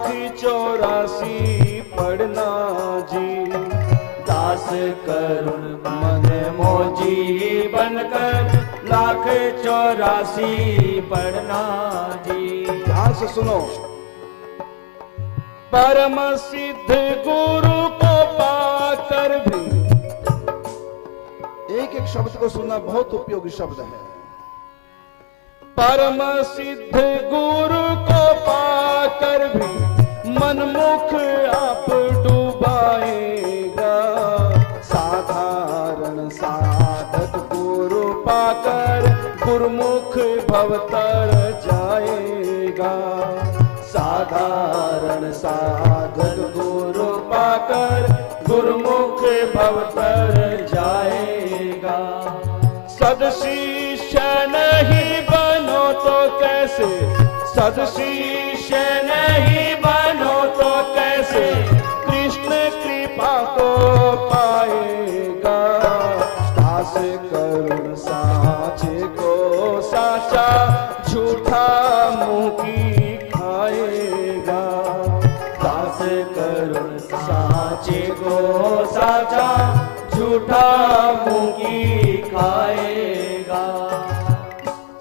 चौरासी पढ़ना जी, दास करुण मन मोजी बनकर 1,84 पढ़ना जी। ध्यान से सुनो। परम सिद्ध गुरु को पाकर भी, एक एक शब्द को सुनना बहुत उपयोगी शब्द है। परम सिद्ध गुरु को पाकर भी मनमुख आप डुबाएगा, साधारण साधक गुरु पाकर गुरुमुख भवतर जाएगा, साधारण साधक गुरु पाकर गुरुमुख भवतर जाएगा। सदशिष्य नहीं बनो तो कैसे, सदशिष्य नहीं बनो तो कैसे कृष्ण कृपा को पाएगा, दास करुण साचे को साचा झूठा मुंह की खाएगा, दास करुण साचे को साचा झूठा मुंह की खाएगा।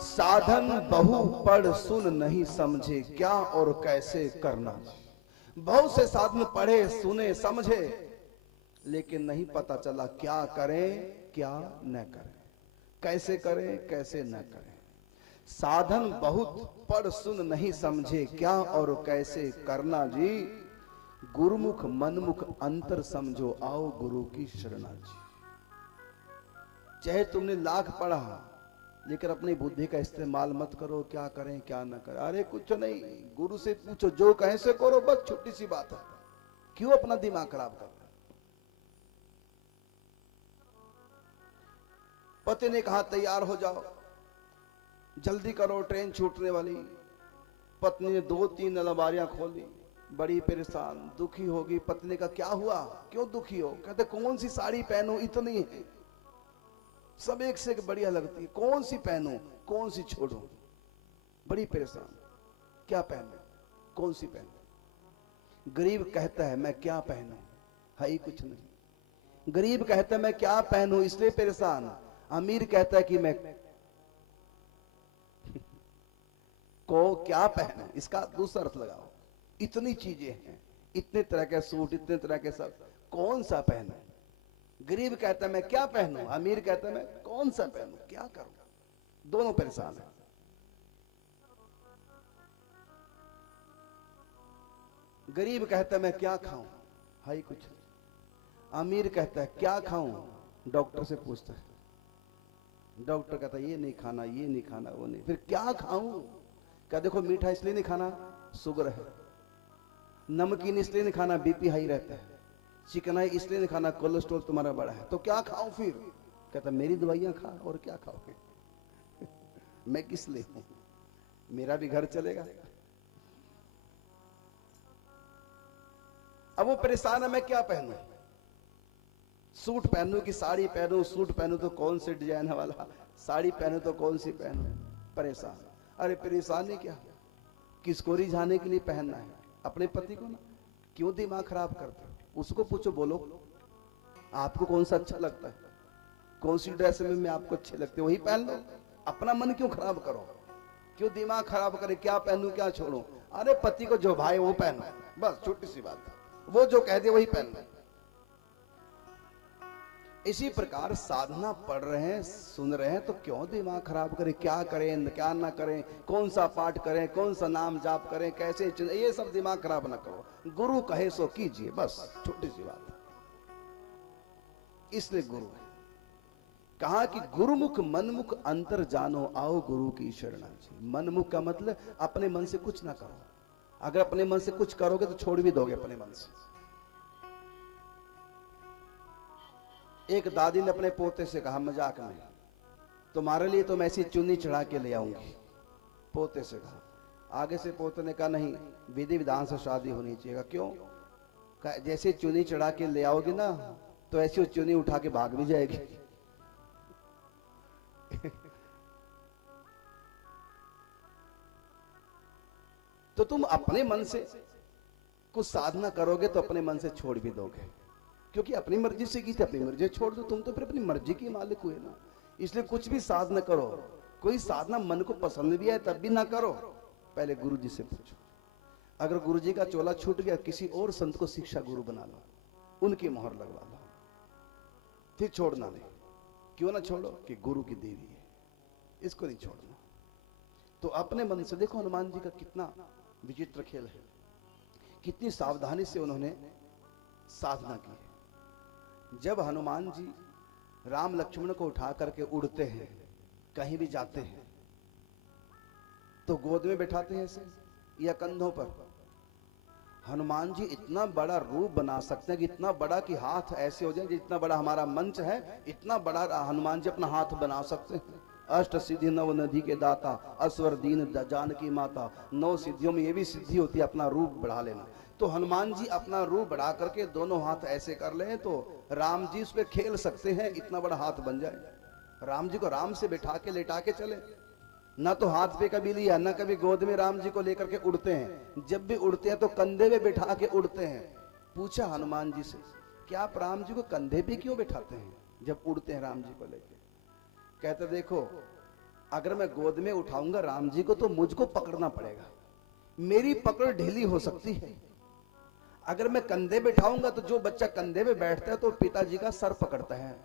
साधन बहु पढ़ सुन नहीं समझे, क्या और कैसे करना। बहुत से साधन पढ़े सुने समझे, लेकिन नहीं पता चला क्या करें क्या न करें, कैसे करें कैसे न करें। साधन बहुत पढ़ सुन नहीं समझे, क्या और कैसे करना जी। गुरुमुख मनमुख अंतर समझो, आओ गुरु की शरणा जी। चाहे तुमने लाख पढ़ा, लेकिन अपनी बुद्धि का इस्तेमाल मत करो, क्या करें क्या ना करें। अरे कुछ नहीं, गुरु से पूछो, जो कहे से करो, बस छोटी सी बात है। क्यों अपना दिमाग खराब करना। पति ने कहा तैयार हो जाओ, जल्दी करो ट्रेन छूटने वाली। पत्नी ने 2-3 अलमारियां खोली, बड़ी परेशान दुखी होगी। पत्नी का क्या हुआ, क्यों दुखी हो। कहते कौन सी साड़ी पहनूं, इतनी है, सब एक से एक बढ़िया लगती है, कौन सी पहनूं कौन सी छोड़ूं। बड़ी परेशान, क्या पहनूं कौन सी पहनूं। गरीब कहता है मैं क्या पहनूं, है ही कुछ नहीं। गरीब कहता है मैं क्या पहनूं, इसलिए परेशान। अमीर कहता है कि मैं को क्या पहनूं, इसका दूसरा अर्थ लगाओ। इतनी चीजें हैं, इतने तरह के सूट, इतने तरह के सब, कौन सा पहनूं। गरीब कहता है मैं क्या पहनूं, अमीर कहता है मैं कौन सा पहनूं, क्या करूं। दोनों परेशान हैं। गरीब कहता है मैं क्या खाऊं, है ही कुछ नहीं। अमीर कहता है क्या खाऊं, डॉक्टर से पूछता है। डॉक्टर कहता है ये नहीं खाना, ये नहीं खाना, वो नहीं। फिर क्या खाऊं। क्या देखो मीठा इसलिए नहीं खाना, शुगर है। नमकीन इसलिए नहीं खाना, बीपी हाई रहता है। चिकनाई इसलिए नहीं खाना, कोलेस्ट्रॉल तुम्हारा बड़ा है। तो क्या खाऊं फिर। कहता मेरी दवाइयां खा, और क्या खाओगे। मैं किस लिए हूं, मेरा भी घर चलेगा। अब वो परेशान है मैं क्या पहनूं, सूट पहनूं कि साड़ी पहनूं। सूट पहनूं तो कौन से डिजाइन वाला, साड़ी पहनूं तो कौन सी पहनूं। परेशान। अरे परेशानी क्या, किसको रिझाने के लिए पहनना है, अपने पति को ना। क्यों दिमाग खराब करते हो। उसको पूछो, बोलो आपको कौन सा अच्छा लगता है, कौन सी ड्रेस में मैं आपको अच्छे लगते हैं, वही पहन लो। अपना मन क्यों खराब करो, क्यों दिमाग खराब करे, क्या पहनूं क्या छोड़ूं। अरे पति को जो भाई वो पहनो, बस छोटी सी बात है। वो जो कह दे वही पहनना। इसी प्रकार साधना पढ़ रहे हैं सुन रहे हैं तो क्यों दिमाग खराब करें, क्या करें क्या ना करें, कौन सा पाठ करें, कौन सा नाम जाप करें, कैसे, ये सब दिमाग खराब ना करो। गुरु कहे सो कीजिए, बस छोटी सी बात है। इसलिए गुरु है। कहा कि गुरुमुख मनमुख अंतर जानो, आओ गुरु की शरणा जी। मनमुख का मतलब अपने मन से कुछ ना करो। अगर अपने मन से कुछ करोगे तो छोड़ भी दोगे अपने मन से। एक दादी ने अपने पोते से कहा मजाक में, तुम्हारे लिए तो मैं ऐसी चुन्नी चढ़ा के ले आऊंगी। पोते से कहा। आगे से पोते ने कहा नहीं, विधि विधान से शादी होनी चाहिए। क्यों। जैसे चुन्नी चढ़ा के ले आओगी ना, तो ऐसी चुन्नी उठा के भाग भी जाएगी। तो तुम अपने मन से कुछ साधना करोगे तो अपने मन से छोड़ भी दोगे, क्योंकि अपनी मर्जी से की थी, अपनी मर्जी छोड़ दो, तुम तो फिर अपनी मर्जी के मालिक हुए ना। इसलिए कुछ भी साधना करो, कोई साधना मन को पसंद भी है तब भी ना करो, पहले गुरु जी से पूछो। अगर गुरु जी का चोला छूट गया, किसी और संत को शिक्षा गुरु बना लो, उनकी मोहर लगवा लो, फिर छोड़ना नहीं। क्यों ना छोड़ो कि गुरु की देवी है, इसको नहीं छोड़ना। तो अपने मन से देखो हनुमान जी का कितना विचित्र खेल है, कितनी सावधानी से उन्होंने साधना की है। जब हनुमान जी राम लक्ष्मण को उठा करके उड़ते हैं, कहीं भी जाते हैं, तो गोद में बैठाते हैं ऐसे या कंधों पर। हनुमान जी इतना बड़ा रूप बना सकते हैं कि इतना बड़ा कि हाथ ऐसे हो जाए, जितना बड़ा हमारा मंच है इतना बड़ा हनुमान जी अपना हाथ बना सकते हैं। अष्ट सिद्धि नव निधि के दाता, असवर दीन जानकी माता, 9 सिद्धियों में ये भी सिद्धि होती है अपना रूप बढ़ा लेना। तो हनुमान जी अपना रूप बढ़ा करके दोनों हाथ ऐसे कर ले तो राम जी उस पर खेल सकते हैं, इतना बड़ा हाथ बन जाए। राम जी को राम से बैठा के लेटा के चले, ना तो हाथ पे कभी लिया, ना कभी गोद में राम जी को लेकर के उड़ते हैं। जब भी उड़ते हैं तो कंधे पे बैठा के उड़ते हैं। पूछा हनुमान जी से, क्या आप राम जी को कंधे पे क्यों बैठाते हैं जब उड़ते हैं राम जी को लेके? कहते देखो, अगर मैं गोद में उठाऊंगा राम जी को तो मुझको पकड़ना पड़ेगा, मेरी पकड़ ढीली हो सकती है। अगर मैं कंधे बैठाऊंगा तो जो बच्चा कंधे पे बैठता है तो पिताजी का सर पकड़ता है,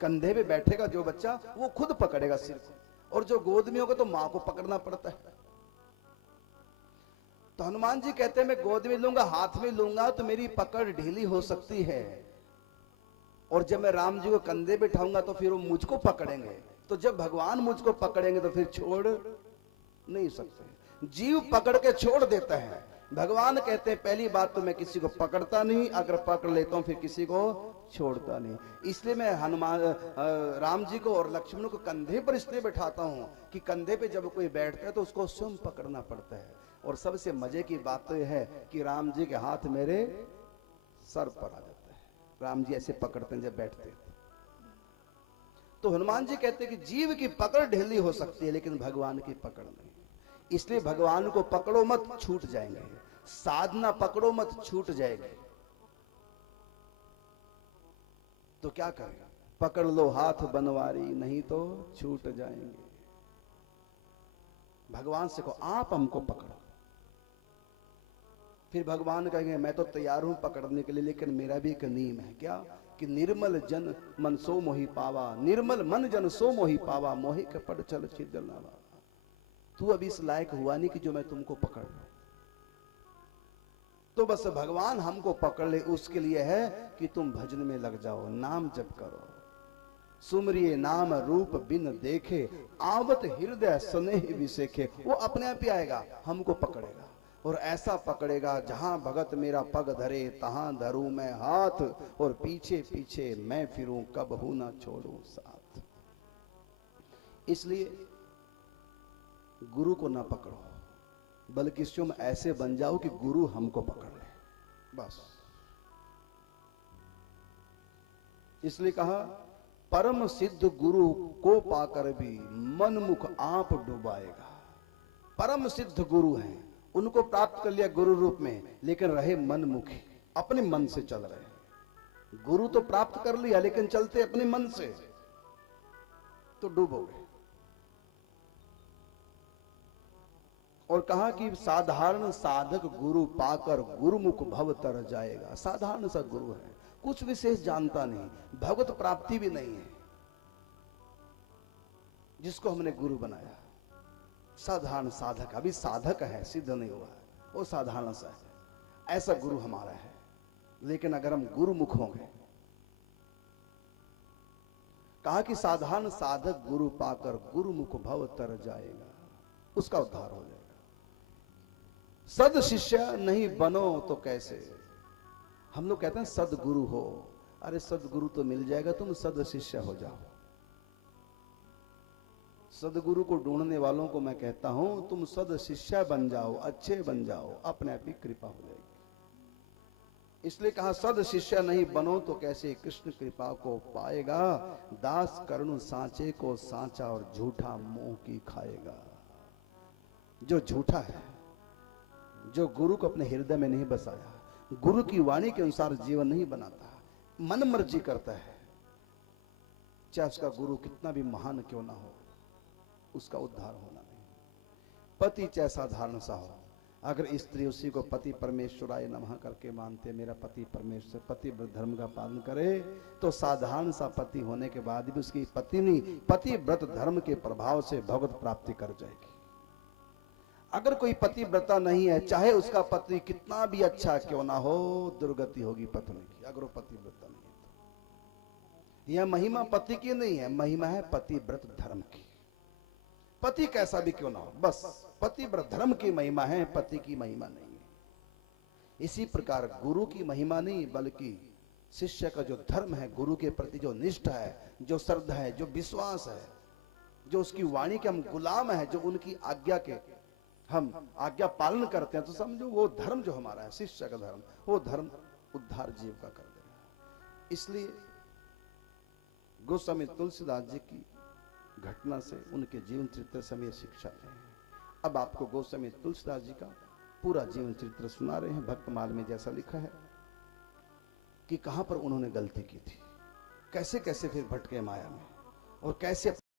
कंधे पे बैठेगा जो बच्चा वो खुद पकड़ेगा सिर को, और जो गोद में होगा तो मां को पकड़ना पड़ता है। तो हनुमान जी कहते हैं मैं गोद में लूंगा, हाथ में लूंगा तो मेरी पकड़ ढीली हो सकती है, और जब मैं राम जी को कंधे बैठाऊंगा तो फिर वो मुझको पकड़ेंगे। तो जब भगवान मुझको पकड़ेंगे तो फिर छोड़ नहीं सकते, जीव पकड़ के छोड़ देता है। भगवान कहते हैं पहली बात तो मैं किसी को पकड़ता नहीं, अगर पकड़ लेता हूं फिर किसी को छोड़ता नहीं। इसलिए मैं हनुमान राम जी को और लक्ष्मण को कंधे पर इसलिए बैठाता हूं कि कंधे पे जब कोई बैठता है तो उसको स्वयं पकड़ना पड़ता है। और सबसे मजे की बात तो यह है कि राम जी के हाथ मेरे सर पर आ जाता है, राम जी ऐसे पकड़ते हैं जब बैठते हैं। तो हनुमान जी कहते हैं कि जीव की पकड़ ढीली हो सकती है लेकिन भगवान की पकड़ नहीं। इसलिए भगवान को पकड़ो मत, छूट जाएंगे। साधना पकड़ो मत, छूट जाएगी। तो क्या करें? पकड़ लो हाथ बनवारी, नहीं तो छूट जाएंगे। भगवान से कहो आप हमको पकड़ो, फिर भगवान कहेंगे मैं तो तैयार हूं पकड़ने के लिए, लेकिन मेरा भी एक नियम है। क्या? कि निर्मल जन मन सो मोहि पावा, निर्मल मन जन सो मोहि पावा, मोहि के पड़ चल छिदल नावा। तू अभी इस लायक हुआ नहीं कि जो मैं तुमको पकड़ लूं, तो बस भगवान हमको पकड़ ले उसके लिए है कि तुम भजन में लग जाओ, नाम जप करो। सुमरिए नाम रूप बिन देखे, आवत हृदय स्नेह विसेखे। वो अपने आप ही आएगा, हमको पकड़ेगा, और ऐसा पकड़ेगा जहां भगत मेरा पग धरे तहां धरूं मैं हाथ, और पीछे पीछे मैं फिरूं कबहू ना छोड़ूं साथ। इसलिए गुरु को ना पकड़ो, बल्कि तुम ऐसे बन जाओ कि गुरु हमको पकड़ ले, बस। इसलिए कहा परम सिद्ध गुरु को पाकर भी मनमुख आप डुबाएगा। परम सिद्ध गुरु हैं, उनको प्राप्त कर लिया गुरु रूप में, लेकिन रहे मनमुखी, अपने मन से चल रहे। गुरु तो प्राप्त कर लिया लेकिन चलते अपने मन से, तो डूबोगे। और कहा कि साधारण साधक गुरु पाकर गुरुमुख भव तर जाएगा। साधारण सा गुरु है, कुछ विशेष जानता नहीं, भगवत प्राप्ति भी नहीं है, जिसको हमने गुरु बनाया साधारण साधक, अभी साधक है, सिद्ध नहीं हुआ है, वो साधारण सा है, ऐसा गुरु हमारा है। लेकिन अगर हम गुरुमुख होंगे, कहा कि साधारण साधक गुरु पाकर गुरुमुख भव तर जाएगा, उसका उद्धार हो जाएगा। सद शिष्य नहीं बनो तो कैसे? हम लोग कहते हैं सदगुरु हो, अरे सदगुरु तो मिल जाएगा, तुम सद शिष्य हो जाओ। सदगुरु को ढूंढने वालों को मैं कहता हूं तुम सद शिष्य बन जाओ, अच्छे बन जाओ, अपने आप ही कृपा हो जाएगी। इसलिए कहा सद शिष्य नहीं बनो तो कैसे कृष्ण कृपा को पाएगा। दास करुण सांचे को सांचा और झूठा मोह की खाएगा। जो झूठा है, जो गुरु को अपने हृदय में नहीं बसाया, गुरु की वाणी के अनुसार जीवन नहीं बनाता, मन मर्जी करता है, चाहे उसका गुरु कितना भी महान क्यों ना हो, उसका उद्धार होना नहीं। पति चाहे साधारण सा हो, अगर स्त्री उसी को पति परमेश्वराय नमः करके मानते, मेरा पति परमेश्वर, पति व्रत धर्म का पालन करे, तो साधारण सा पति होने के बाद भी उसकी पत्नी पति व्रत धर्म के प्रभाव से भगवत प्राप्ति कर जाएगी। अगर कोई पति व्रता नहीं है, चाहे उसका पति कितना भी अच्छा क्यों ना हो, दुर्गति होगी पत्नी की, अगर वो पति व्रता नहीं है तो। यह महिमा पति की नहीं है, महिमा है पति व्रत धर्म की। पति कैसा भी क्यों ना हो, बस पति व्रत धर्म की महिमा है, पति की महिमा नहीं है। इसी प्रकार गुरु की महिमा नहीं, बल्कि शिष्य का जो धर्म है, गुरु के प्रति जो निष्ठा है, जो श्रद्धा है, जो विश्वास है, जो उसकी वाणी के हम गुलाम है, जो उनकी आज्ञा के हम आज्ञा पालन करते हैं, तो समझो वो धर्म जो हमारा है, शिष्य का धर्म, वो धर्म उद्धार जीव का कर देगा। इसलिए गोस्वामी तुलसीदास जी की घटना से, उनके जीवन चरित्र से हमें शिक्षा ले हैं। अब आपको गोस्वामी तुलसीदास जी का पूरा जीवन चरित्र सुना रहे हैं। भक्तमाल में जैसा लिखा है कि कहां पर उन्होंने गलती की थी, कैसे कैसे फिर भटके माया में, और कैसे